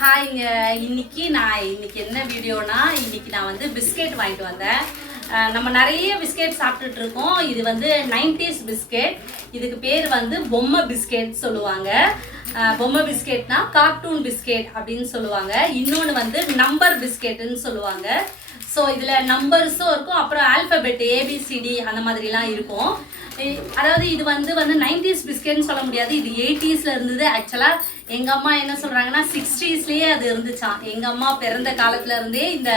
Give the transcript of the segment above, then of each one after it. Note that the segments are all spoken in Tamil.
ஹாய்ங்க. இன்னைக்கு என்ன வீடியோனா, இன்னைக்கு நான் வந்து பிஸ்கெட் வாங்கிட்டு வந்தேன். நம்ம நிறைய பிஸ்கெட் சாப்பிட்டுட்டு இருக்கோம். இது வந்து 90s பிஸ்கெட். இதுக்கு பேர் வந்து பொம்மை பிஸ்கெட் சொல்லுவாங்க. பொம்மை பிஸ்கெட்னா கார்ட்டூன் பிஸ்கெட் அப்படின்னு சொல்லுவாங்க. இன்னொன்று வந்து நம்பர் பிஸ்கெட்டுன்னு சொல்லுவாங்க. ஸோ இதில் நம்பர்ஸும் இருக்கும், அப்புறம் ஆல்ஃபபெட் ஏபிசிடி அந்த மாதிரிலாம் இருக்கும். அதாவது இது வந்து 90s பிஸ்கெட்னு சொல்ல முடியாது, இது 80ஸ்ல இருந்தது. ஆக்சுவலாக எங்கள் அம்மா என்ன சொல்கிறாங்கன்னா 60ஸ்லேயே அது இருந்துச்சான். எங்கள் அம்மா பிறந்த காலத்துல இருந்தே இந்த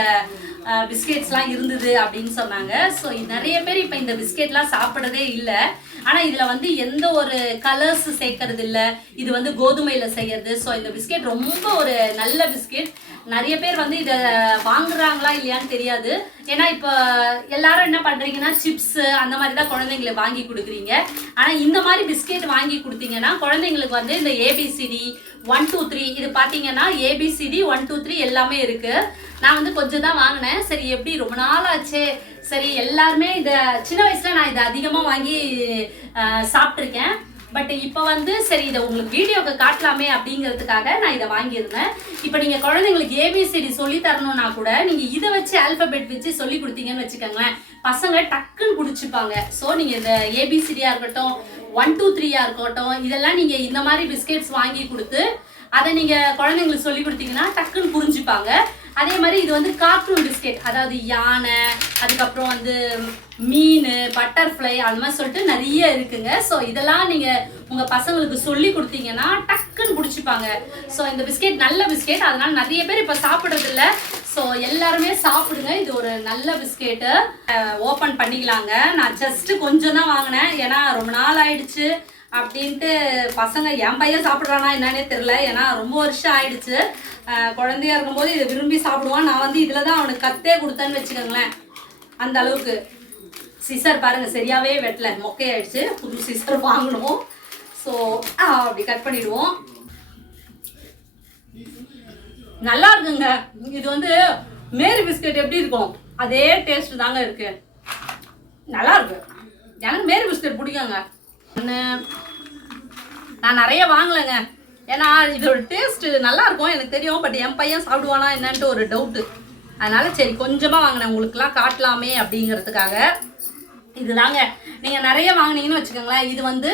பிஸ்கெட்ஸ்லாம் இருந்தது அப்படின்னு சொன்னாங்க. ஸோ நிறைய பேர் இப்போ இந்த பிஸ்கெட்லாம் சாப்பிட்றதே இல்லை. ஆனால் இதில் வந்து எந்த ஒரு கலர்ஸ் சேர்க்கறது இல்லை. இது வந்து கோதுமையில் செய்யறது. ஸோ இந்த பிஸ்கெட் ரொம்ப ஒரு நல்ல பிஸ்கெட். நிறைய பேர் வந்து இதை வாங்குறாங்களா இல்லையான்னு தெரியாது. ஏன்னா இப்போ எல்லாரும் என்ன பண்ணுறீங்கன்னா சிப்ஸு அந்த மாதிரி தான் குழந்தைங்களுக்கு வாங்கி கொடுக்குறீங்க. ஆனால் இந்த மாதிரி பிஸ்கெட் வாங்கி கொடுத்தீங்கன்னா குழந்தைங்களுக்கு வந்து இந்த ஏபிசிடி 1 2 3 இது பார்த்தீங்கன்னா ஏபிசிடி 1 2 3 எல்லாமே இருக்குது. நான் வந்து கொஞ்சம் தான் வாங்கினேன். சரி எப்படி ரொம்ப நாள் ஆச்சே, சரி எல்லாருமே இதை சின்ன வயசில் நான் இதை அதிகமாக வாங்கி சாப்பிட்ருக்கேன். பட் இப்போ வந்து சரி இதை உங்களுக்கு வீடியோவுக்கு காட்டலாமே அப்படிங்கிறதுக்காக நான் இதை வாங்கியிருந்தேன். இப்போ நீங்கள் குழந்தைங்களுக்கு ஏபிசிடி சொல்லி தரணும்னா கூட நீங்கள் இதை வச்சு ஆல்ஃபபெட் வச்சு சொல்லி கொடுத்தீங்கன்னு வச்சுக்கோங்களேன், பசங்க டக்குன்னு பிடிச்சிப்பாங்க. ஸோ நீங்கள் இந்த ஏபிசிடியாக இருக்கட்டும் 1 2 3 இருக்கட்டும், இதெல்லாம் நீங்கள் இந்த மாதிரி பிஸ்கெட்ஸ் வாங்கி கொடுத்து அதை நீங்கள் குழந்தைங்களுக்கு சொல்லி கொடுத்தீங்கன்னா டக்குன்னு புரிஞ்சுப்பாங்க. அதே மாதிரி இது வந்து கார்ட்டூன் பிஸ்கெட், அதாவது யானை, அதுக்கப்புறம் வந்து மீன், பட்டர்ஃப்ளை, அது மாதிரி சொல்லிட்டு நிறைய இருக்குங்க. ஸோ இதெல்லாம் நீங்கள் உங்கள் பசங்களுக்கு சொல்லி கொடுத்தீங்கன்னா டக்குன்னு பிடிச்சிப்பாங்க. ஸோ இந்த பிஸ்கெட் நல்ல பிஸ்கெட், அதனால நிறைய பேர் இப்போ சாப்பிட்றதில்ல. ஸோ எல்லாருமே சாப்பிடுங்க. இது ஒரு நல்ல பிஸ்கெட்டு. ஓப்பன் பண்ணிக்கலாங்க. நான் ஜஸ்ட்டு கொஞ்சம் தான் வாங்கினேன், ஏன்னா ரொம்ப நாள் ஆயிடுச்சு அப்படின்ட்டு. பசங்க என் பையன் சாப்பிட்றானா என்னன்னே தெரில, ஏன்னா ரொம்ப வருஷம் ஆயிடுச்சு. குழந்தையா இருக்கும்போது இதை விரும்பி சாப்பிடுவான். நான் வந்து இதில் தான் அவனுக்கு கத்தே கொடுத்தேன்னு வச்சுக்கோங்களேன். அந்த அளவுக்கு சிசர் பாருங்கள் சரியாகவே வெட்டலை, மொக்கையாயிடுச்சு. புது சிசர் வாங்கணும். ஸோ அப்படி கட் பண்ணிடுவோம். நல்லா இருக்குங்க. இது வந்து மேரி பிஸ்கெட் எப்படி இருக்கும் அதே டேஸ்ட் தாங்க இருக்கு. நல்லா இருக்கு. எனக்கு மேரி பிஸ்கெட் பிடிக்குங்க. நான் நிறைய வாங்கலைங்க, ஏன்னா இதோட டேஸ்ட் நல்லா இருக்கும் எனக்கு தெரியும். பட் என் பையன் சாப்பிடுவானா என்னன்ட்டு ஒரு டவுட்டு. அதனால சரி கொஞ்சமாக வாங்கினேன், உங்களுக்குலாம் காட்டலாமே அப்படிங்கிறதுக்காக. இதுதாங்க. நீங்கள் நிறைய வாங்கினீங்கன்னு வச்சுக்கோங்களேன், இது வந்து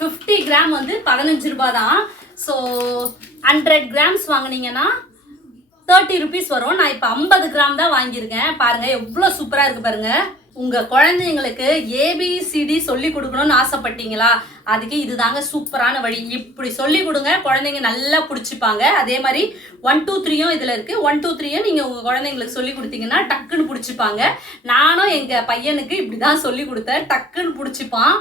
50 கிராம் வந்து 15 ரூபா தான். ஸோ 100 கிராம்ஸ் வாங்கினீங்கன்னா 30 ருபீஸ் வரும். நான் இப்போ 50 கிராம் தான் வாங்கியிருக்கேன். பாருங்கள் எவ்வளோ சூப்பராக இருக்குது பாருங்கள். உங்கள் குழந்தைங்களுக்கு ஏபிசிடி சொல்லி கொடுக்கணும்னு ஆசைப்பட்டீங்களா, அதுக்கு இதுதாங்க சூப்பரான வழி. இப்படி சொல்லி கொடுங்க, குழந்தைங்க நல்லா பிடிச்சிப்பாங்க. அதே மாதிரி 1 2 3யும் இதில் இருக்குது. 1 2 3யும் நீங்கள் உங்கள் குழந்தைங்களுக்கு சொல்லி கொடுத்தீங்கன்னா டக்குன்னு பிடிச்சிப்பாங்க. நானும் எங்கள் பையனுக்கு இப்படி தான் சொல்லி கொடுத்தேன், டக்குன்னு பிடிச்சிப்பான்.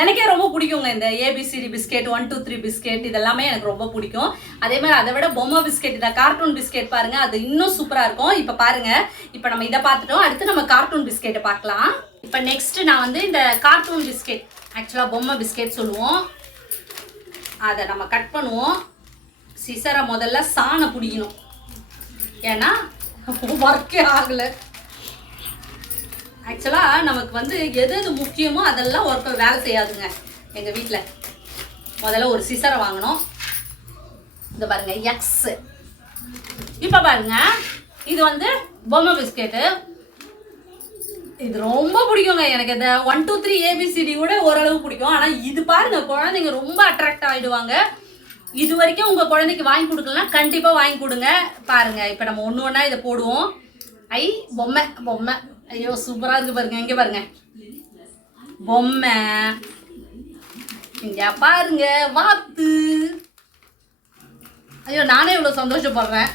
எனக்கே ரொம்ப பிடிக்குங்க இந்த ஏபிசிடி பிஸ்கெட், 1 2 3 பிஸ்கெட், இதெல்லாமே எனக்கு ரொம்ப பிடிக்கும். அதே மாதிரி அதை விட பொம்மை பிஸ்கெட், இந்த கார்ட்டூன் பிஸ்கெட் பாருங்க, அது இன்னும் சூப்பராக இருக்கும். இப்போ பாருங்க, இப்போ நம்ம இதை பார்த்துட்டோம், அடுத்து நம்ம கார்ட்டூன் பிஸ்கெட்டை பார்க்கலாம். இப்போ நெக்ஸ்ட் நான் வந்து இந்த கார்ட்டூன் பிஸ்கெட், ஆக்சுவலாக பொம்மை பிஸ்கெட் சொல்லுவோம், அதை நம்ம கட் பண்ணுவோம். சிசரை முதல்ல சாணை பிடிக்கணும், ஏன்னா ஒர்க்கே ஆகலை. ஆக்சுவலாக நமக்கு வந்து எது எது முக்கியமோ அதெல்லாம் வேலை செய்யாதுங்க எங்கள் வீட்டில். முதல்ல ஒரு சிசரை வாங்கணும். இது பாருங்க எக்ஸ். இப்போ பாருங்க, இது வந்து பொம்மை பிஸ்கெட்டு. இது ரொம்ப பிடிக்குங்க எனக்கு. இந்த 1 2 3 ஏபிசிடி கூட ஓரளவு பிடிக்கும். ஆனால் இது பாருங்க, குழந்தைங்க ரொம்ப அட்ராக்ட் ஆகிடுவாங்க. இது வரைக்கும் உங்கள் குழந்தைக்கு வாங்கி கொடுக்கலாம், கண்டிப்பாக வாங்கி கொடுங்க. பாருங்க, இப்போ நம்ம ஒன்று ஒன்றா இதை போடுவோம். பொம்மை பொம்மை, ஐயோ சூப்பராக இருக்குது பாருங்க. இங்கே பாருங்க பொம்மை, இங்கே பாருங்க வாத்து. ஐயோ நானே இவ்வளோ சந்தோஷப்படுறேன்.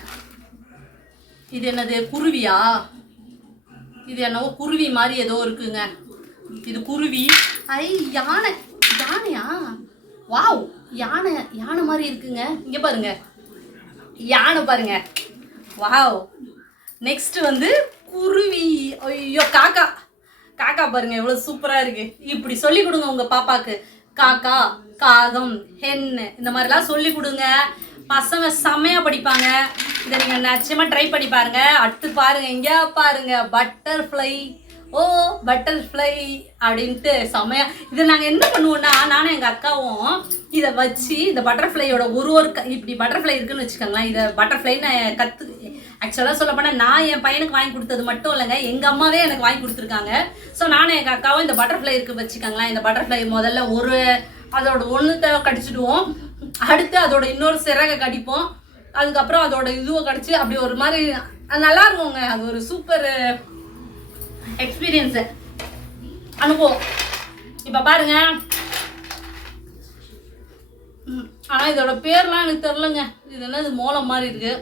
இது என்னது, குருவியா? இது என்னவோ குருவி மாதிரி ஏதோ இருக்குங்க. இது குருவி. யானை. யானையா? வாவ், யானை. யானை மாதிரி இருக்குங்க. இங்கே பாருங்க யானை பாருங்க. வாவ். நெக்ஸ்ட் வந்து குருவி. ஐயோ காக்கா. காக்கா பாருங்க எவ்வளோ சூப்பராக இருக்கு. இப்படி சொல்லி கொடுங்க உங்கள் பாப்பாக்கு. காக்கா, காகம், ஹென்னு, இந்த மாதிரிலாம் சொல்லி கொடுங்க. பசங்க செம்மையாக படிப்பாங்க. இதை நீங்கள் நிச்சயமாக ட்ரை பண்ணி பாருங்க. அடுத்து பாருங்க, இங்கே பாருங்க பட்டர்ஃப்ளை. ஓ பட்டர்ஃப்ளை அப்படின்ட்டு செம்மையா. இதை நாங்கள் என்ன பண்ணுவோம்னா, நானும் எங்கள் அக்காவும் இதை வச்சு இந்த பட்டர்ஃப்ளையோட ஒரு இப்படி பட்டர்ஃப்ளை இருக்குன்னு வச்சுக்கோங்களேன். இதை பட்டர்ஃப்ளைன்னு ஆக்சுவலாக சொல்ல போனால் நான் என் பையனுக்கு வாங்கி கொடுத்தது மட்டும் இல்லைங்க, எங்கள் அம்மாவே எனக்கு வாங்கி கொடுத்துருக்காங்க. ஸோ நானும் எங்கள் அக்காவும் இந்த பட்டர்ஃப்ளை இருக்குது வச்சுக்கோங்களேன். இந்த பட்டர்ஃப்ளை முதல்ல அதோட ஒன்றுத்தை கடிச்சிடுவோம், அடுத்து அதோட இன்னொரு சிறகை கடிப்போம், அதுக்கப்புறம் அதோட இதுவை கடிச்சு அப்படி ஒரு மாதிரி நல்லா இருக்குங்க. அது ஒரு சூப்பர் எக்ஸ்பீரியன்ஸு, அனுபவம். இப்போ பாருங்க, ஆனால் இதோட பேர்லாம் எனக்கு தெரிலங்க. இது என்னது மோளம் மாதிரி இருக்கு.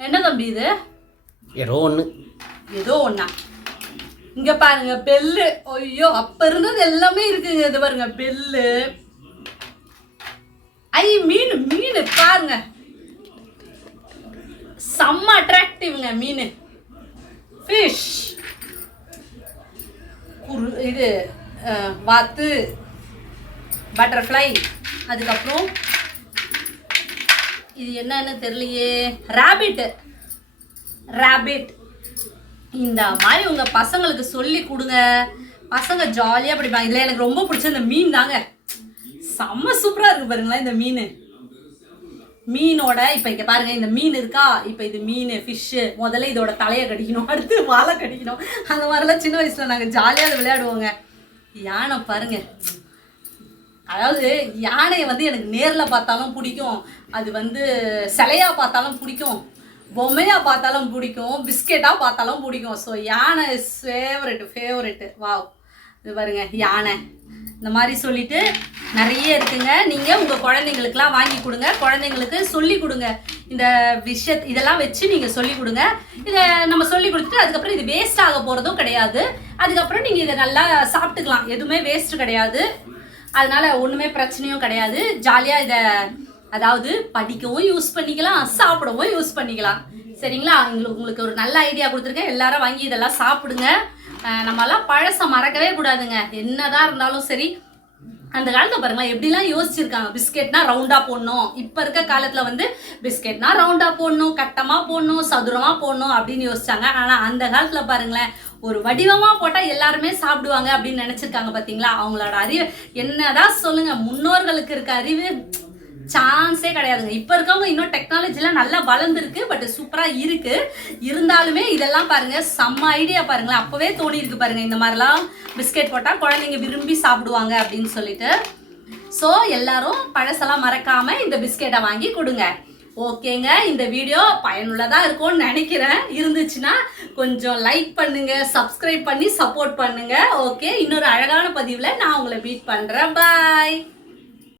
என்ன தம்பி இது? ஏதோ ஒண்ணா. இங்க பாருங்க பெல்லு. ஐயோ, அப்ப இருந்தது எல்லாமே இருக்குங்க. இது பாருங்க பெல்லு. மீன் பாருங்க, செம்ம அட்ராக்டிவ்ங்க மீன். ஃபிஷ், இது வாத்து, பட்டர்ஃப்ளை, அதுக்கப்புறம் இது என்னன்னு தெரியலையே, ராபிட். இந்த மாதிரி உங்க பசங்களுக்கு சொல்லி கொடுங்க, பசங்க ஜாலியாக படிப்பாங்க. இதில் எனக்கு ரொம்ப பிடிச்ச இந்த மீன் தாங்க, செம்ம சூப்பராக இருக்கு பாருங்களேன். இந்த மீனோட இப்போ இங்கே பாருங்க, இந்த மீன் இருக்கா, இப்போ இது மீன் ஃபிஷ்ஷு. முதல்ல இதோட தலையை கடிக்கணும், அடுத்து வாழை கடிக்கணும். அந்த மாதிரிலாம் சின்ன வயசில் நாங்கள் ஜாலியாக விளையாடுவோங்க. யானை பாருங்க, அதாவது யானையை வந்து எனக்கு நேரில் பார்த்தாலும் பிடிக்கும், அது சிலையாக பார்த்தாலும் பிடிக்கும், பொம்மையாக பார்த்தாலும் பிடிக்கும், பிஸ்கெட்டாக பார்த்தாலும் பிடிக்கும். ஸோ யானை இஸ் ஃபேவரெட்டு. வாவ், இது பாருங்க யானை. இந்த மாதிரி சொல்லிட்டு நிறைய இருக்குங்க. நீங்கள் உங்கள் குழந்தைங்களுக்குலாம் வாங்கி கொடுங்க, குழந்தைங்களுக்கு சொல்லி கொடுங்க. இந்த இதெல்லாம் வச்சு நீங்கள் சொல்லி கொடுங்க. இதை நம்ம சொல்லி கொடுத்துட்டு அதுக்கப்புறம் இது வேஸ்ட் ஆக போகிறதும் கிடையாது. அதுக்கப்புறம் நீங்கள் இதை நல்லா சாப்பிட்டுக்கலாம், எதுவுமே வேஸ்ட்டு கிடையாது. அதனால ஒன்றுமே பிரச்சனையும் கிடையாது. ஜாலியாக இதை அதாவது படிக்கவும் யூஸ் பண்ணிக்கலாம், சாப்பிடவும் யூஸ் பண்ணிக்கலாம். சரிங்களா? உங்களுக்கு ஒரு நல்ல ஐடியா கொடுத்துருக்கேன். எல்லாரும் வாங்கி இதெல்லாம் சாப்பிடுங்க. நம்மளாம் பழசை மறக்கவே கூடாதுங்க, என்னதான் இருந்தாலும் சரி. அந்த காலத்தில் பாருங்களா எப்படிலாம் யோசிச்சிருக்காங்க. பிஸ்கெட்னா ரவுண்டாக போடணும், இப்போ இருக்க காலத்தில் பிஸ்கெட்னா ரவுண்டாக போடணும், கட்டமாக போடணும், சதுரமாக போடணும் அப்படின்னு யோசிச்சாங்க. ஆனால் அந்த காலத்தில் பாருங்களேன், ஒரு வடிவமாக போட்டால் எல்லாருமே சாப்பிடுவாங்க அப்படின்னு நினச்சிருக்காங்க. பார்த்தீங்களா? அவங்களோட அறிவு என்னதான் சொல்லுங்க, முன்னோர்களுக்கு இருக்க அறிவு சான்ஸே கிடையாதுங்க. இப்போ இருக்கவங்க இன்னும் டெக்னாலஜிலாம் நல்லா வளர்ந்துருக்கு, பட் சூப்பராக இருக்கு. இருந்தாலுமே இதெல்லாம் பாருங்க, செம்ம ஐடியா பாருங்களேன். அப்போவே தோணி இருக்கு பாருங்க, இந்த மாதிரிலாம் பிஸ்கெட் போட்டால் குழந்தைங்க விரும்பி சாப்பிடுவாங்க அப்படின்னு சொல்லிட்டு. ஸோ எல்லாரும் பழசெல்லாம் மறக்காம இந்த பிஸ்கெட்டை வாங்கி கொடுங்க. ஓகேங்க, இந்த வீடியோ பயனுள்ளதாக இருக்கும்னு நினைக்கிறேன். இருந்துச்சுன்னா கொஞ்சம் லைக் பண்ணுங்க, சப்ஸ்கிரைப் பண்ணி சப்போர்ட் பண்ணுங்க. ஓகே, இன்னொரு அழகான பதிவில் நான் உங்களை மீட் பண்ணுறேன். பாய்.